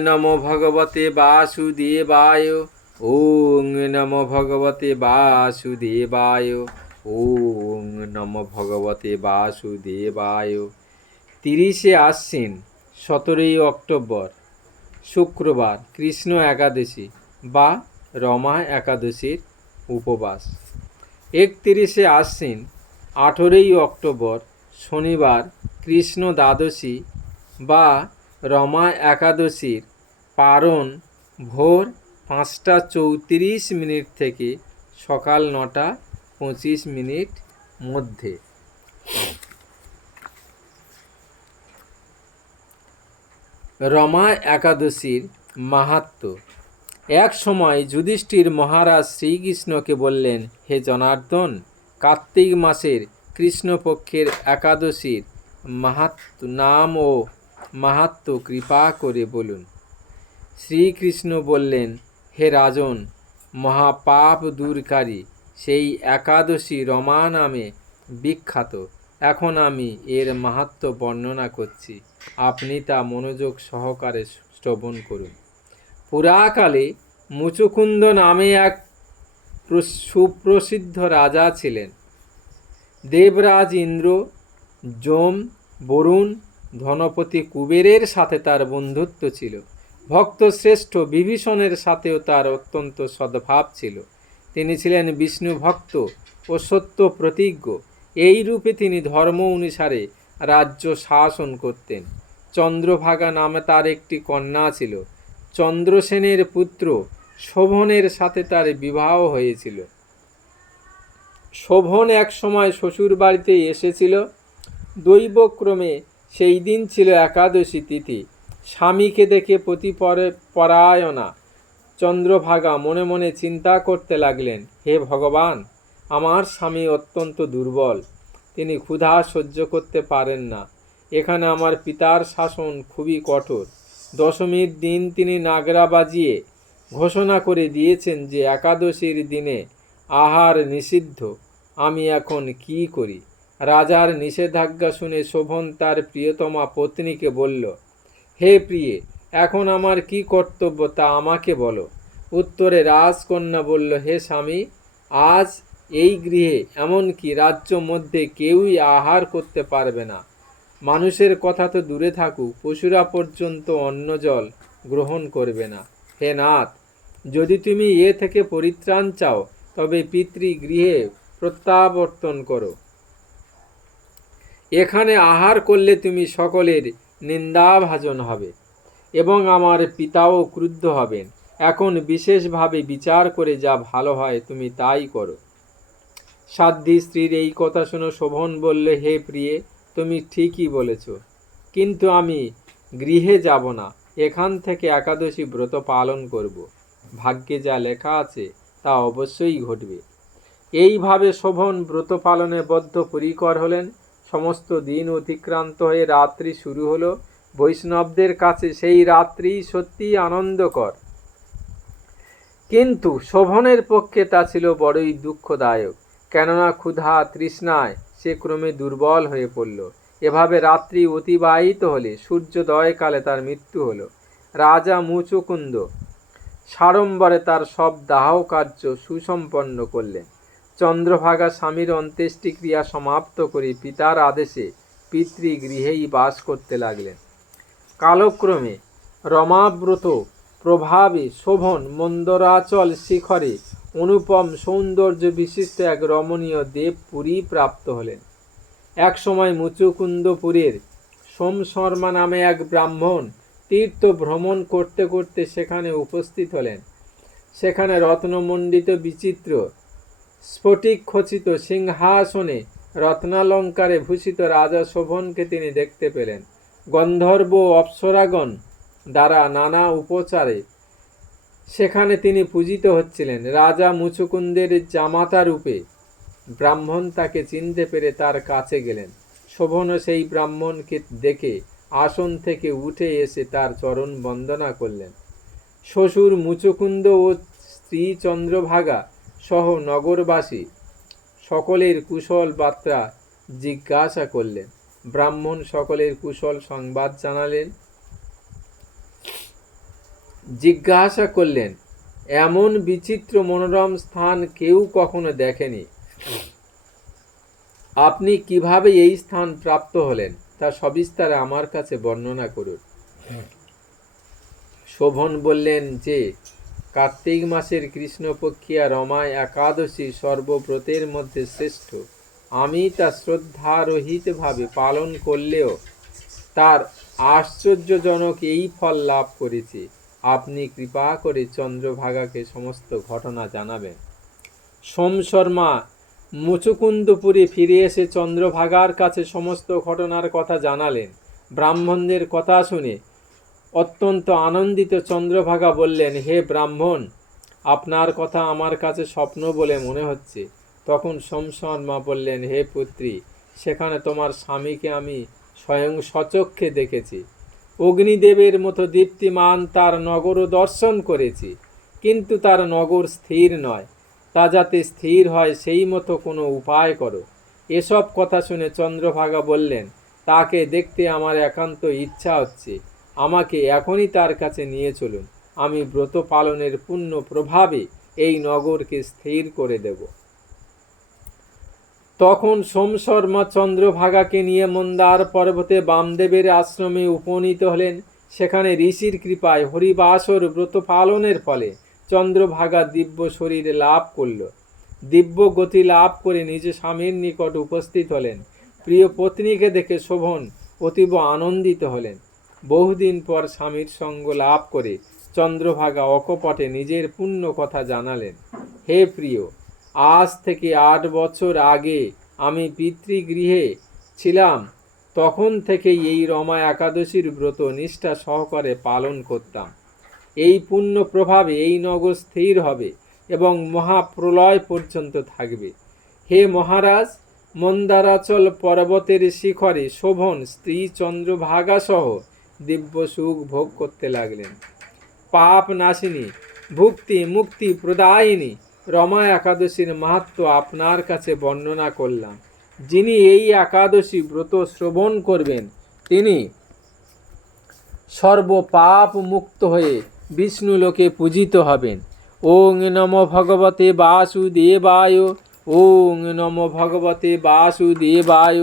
নম ভগবতে বাসুদেবায় ওং নম ভগবতে বাসুদেবায় ওং নম ভগবতে বাসুদেবায় তিরিশে আশ্বিন, সতেরোই অক্টোবর, শুক্রবার, কৃষ্ণ একাদশী বা রমা একাদশীর উপবাস। একত্রিশে আশ্বিন, আঠেরোই অক্টোবর, শনিবার, কৃষ্ণ দ্বাদশী বা রমা একাদশীর পারণ ভোর পাঁচটা চৌত্রিশ মিনিট থেকে সকাল নটা পঁচিশ মিনিট মধ্যে। রমা একাদশীর মাহাত্ম্য এক সময় যুধিষ্ঠির মহারাজ শ্রীকৃষ্ণকে বললেন, হে জনার্দন, কার্তিক মাসের কৃষ্ণপক্ষের একাদশীর মাহাত্ম নাম ও মাহাত্ম কৃপা করে বলুন। শ্রীকৃষ্ণ বললেন, হে রাজন, মহাপাপ দূরকারী, সেই একাদশী রমা নামে বিখ্যাত। এখন আমি এর মাহাত্ম বর্ণনা করছি। আপনি তা মনোযোগ সহকারে শ্রবণ করুন। পুরাকালে মুচুকুন্দ নামে এক প্র- সুপ্রসিদ্ধ রাজা ছিলেন। দেবরাজ ইন্দ্র, যম, বরুণ ধনপতি কুবেরের সাথে তার বন্ধুত্ব ছিল। ভক্ত শ্রেষ্ঠ বিভীষণের সাথেও তার অত্যন্ত সদ্ভাব ছিল। তিনি ছিলেন বিষ্ণু ভক্ত ও সত্য প্রতিজ্ঞ। এই রূপে তিনি ধর্ম অনুসারে রাজ্য শাসন করতেন। চন্দ্রভাগা নামে তার একটি কন্যা ছিল। চন্দ্রসেনের পুত্র শোভনের সাথে তার বিবাহ হয়েছিল। শোভন এক সময় শ্বশুর বাড়িতে এসেছিল। দৈবক্রমে সেই দিন ছিল একাদশী তিথি। স্বামীকে দেখে প্রতি পরে- পরায়ণা। চন্দ্রভাগা মনে মনে চিন্তা করতে লাগলেন, হে ভগবান, আমার স্বামী অত্যন্ত দুর্বল। তিনি ক্ষুধা সহ্য করতে পারেন না। এখানে আমার পিতার শাসন খুবই কঠোর। দশমীর দিন তিনি নাগরা বাজিয়ে ঘোষণা করে দিয়েছেন যে, একাদশীর দিনে আহার নিষিদ্ধ। আমি এখন কি করি? রাজার নিষেধাজ্ঞা শুনে শোভন তার প্রিয়তমা পত্নীকে বলল, হে প্রিয়ে, এখন আমার কি কর্তব্য তা আমাকে বলো। উত্তরে রাজকন্যা বলল, হে স্বামী, আজ এই গৃহে এমনকি রাজ্য মধ্যে কেউই আহার করতে পারবে না। মানুষের কথা তো দূরে থাকুক, পশুরা পর্যন্ত অন্ন জল গ্রহণ করবে না। হে নাথ, যদি তুমি এ থেকে পরিত্রাণ চাও, তবে পিতৃগৃহে প্রত্যাবর্তন করো। এখানে আহার করলে তুমি সকলের নিন্দাভাজন হবে এবং আমার পিতাও ক্রুদ্ধ হবেন এখন বিশেষভাবে বিচার করে যা ভালো হয় তুমি তাই করো। সাধ্যী স্ত্রীর এই কথা শুনে শোভন বললে, হে প্রিয়ে, তুমি ঠিকই বলেছ, কিন্তু আমি গৃহে যাব না। এখান থেকে একাদশী ব্রত পালন করব। ভাগ্যে যা লেখা আছে, তা অবশ্যই ঘটবে। এইভাবে শোভন ব্রত পালনে বদ্ধ পরিকর হলেন। সমস্ত দিন অতিক্রান্ত হয়ে রাত্রি শুরু হলো। বৈষ্ণবদের কাছে সেই রাত্রি সত্যিই আনন্দকর। কিন্তু শোভনের পক্ষে তা ছিল বড়ই দুঃখদায়ক। কেননা ক্ষুধা তৃষ্ণায় সে ক্রমে দুর্বল হয়ে পড়ল। এভাবে রাত্রি অতিবাহিত হলে সূর্যোদয়কালে তার মৃত্যু হলো। রাজা মুচুকুন্দ সাড়ম্বরে তার সব দাহ কার্য সুসম্পন্ন করলেন। চন্দ্রভাগা স্বামীর অন্ত্যেষ্টিক্রিয়া সমাপ্ত করে পিতার আদেশে পিতৃগৃহেই বাস করতে লাগলেন। কালক্রমে রমাব্রত প্রভাবে শোভন মন্দরাচল শিখরে অনুপম সৌন্দর্য বিশিষ্ট এক রমণীয় দেব পুরী প্রাপ্ত হলেন। এক সময় মুচুকুন্দপুরের সোম শর্মা নামে এক ব্রাহ্মণ তীর্থ ভ্রমণ করতে করতে সেখানে উপস্থিত হলেন। সেখানে রত্নমণ্ডিত বিচিত্র স্ফটিক খচিত সিংহাসনে রত্নালঙ্কারে ভূষিত রাজা শোভনকে তিনি দেখতে পেলেন। গন্ধর্ব অপ্সরাগণ দ্বারা নানা উপচারে সেখানে তিনি পূজিত হচ্ছিলেন। রাজা মুচুকুন্দের জামাতা রূপে ব্রাহ্মণ তাকে চিনতে পেরে তার কাছে গেলেন। শোভনও সেই ব্রাহ্মণকে দেখে আসন থেকে উঠে এসে তার চরণ বন্দনা করলেন। শ্বশুর মুচুকুন্দ ও স্ত্রী চন্দ্রভাগা সহ নগরবাসী সকলের কুশল বার্তা জিজ্ঞাসা করলেন। ব্রাহ্মণ সকলের কুশল সংবাদ জানালেন। জিজ্ঞাসা করলেন এমন বিচিত্র মনোরম স্থান কেউ কখনো দেখেনি? আপনি কীভাবে এই স্থান প্রাপ্ত হলেন? তা সবিস্তারে আমার কাছে বর্ণনা করুন। শোভন বললেন যে কার্তিক মাসের কৃষ্ণপক্ষিয়া রমায় একাদশী সর্বব্রতের মধ্যে শ্রেষ্ঠ। আমি তা শ্রদ্ধারহিতভাবে পালন করলেও তার আশ্চর্যজনক এই ফল লাভ করেছি। আপনি কৃপা করে চন্দ্রভাগাকে সমস্ত ঘটনা জানাবেন। সোম শর্মা, মুচুকুন্দপুরে ফিরে এসে চন্দ্রভাগার কাছে সমস্ত ঘটনার কথা জানালেন। ব্রাহ্মণদের কথা শুনে অত্যন্ত আনন্দিত চন্দ্রভাগা বললেন, হে ব্রাহ্মণ, আপনার কথা আমার কাছে স্বপ্ন বলে মনে হচ্ছে। তখন সোম শর্মা বললেন, হে পুত্রী, সেখানে তোমার স্বামীকে আমি স্বয়ং সচক্ষে দেখেছি। অগ্নিদেবের মতো দীপ্তিমান তার নগরও দর্শন করেছি, কিন্তু তার নগর স্থির নয়। তা যাতে স্থির হয়, সেই মতো কোনো উপায় করো। এসব কথা শুনে চন্দ্রভাগা বললেন, তাকে দেখতে আমার একান্ত ইচ্ছা হচ্ছে। আমাকে এখনই তার কাছে নিয়ে চলুন। আমি ব্রত পালনের পূর্ণ প্রভাবে এই নগরকে স্থির করে দেব। তখন সোম শর্মা চন্দ্রভাগাকে নিয়ে মন্দার পর্বতে বামদেবের আশ্রমে উপনীত হলেন। সেখানে ঋষির কৃপায় হরিবাসর ব্রত পালনের ফলে চন্দ্রভাগা দিব্য শরীর লাভ করল। দিব্য গতি লাভ করে নিজ স্বামীর নিকট উপস্থিত হলেন। প্রিয় পত্নীকে দেখে শোভন অতীব আনন্দিত হলেন। বহুদিন পর স্বামীর সঙ্গ লাভ করে চন্দ্রভাগা অকপটে নিজের পুণ্য কথা জানালেন, হে প্রিয়, আজ থেকে আট বছর আগে আমি পিতৃগৃহে ছিলাম, তখন থেকেই এই রমা একাদশীর ব্রত নিষ্ঠা সহকারে পালন করতাম। এই পুণ্য প্রভাবে এই নগর স্থির হবে এবং মহাপ্রলয় পর্যন্ত থাকবে। হে মহারাজ, মন্দারাচল পর্বতের শিখরে শোভন স্ত্রী চন্দ্রভাগা সহ দিব্য সুখ ভোগ করতে লাগলেন। পাপ নাশিনী, ভুক্তি, মুক্তি প্রদায়িনী, রমা একাদশীর মাহাত্ম আপনার কাছে বর্ণনা করলাম। যিনি এই একাদশী ব্রত শ্রবণ করবেন, তিনি সর্বপাপ মুক্ত হয়ে বিষ্ণু লোকে পূজিত হবেন। ওং নম ভগবতে বাসুদেবায়, ওং নম ভগবতে বাসুদেবায়।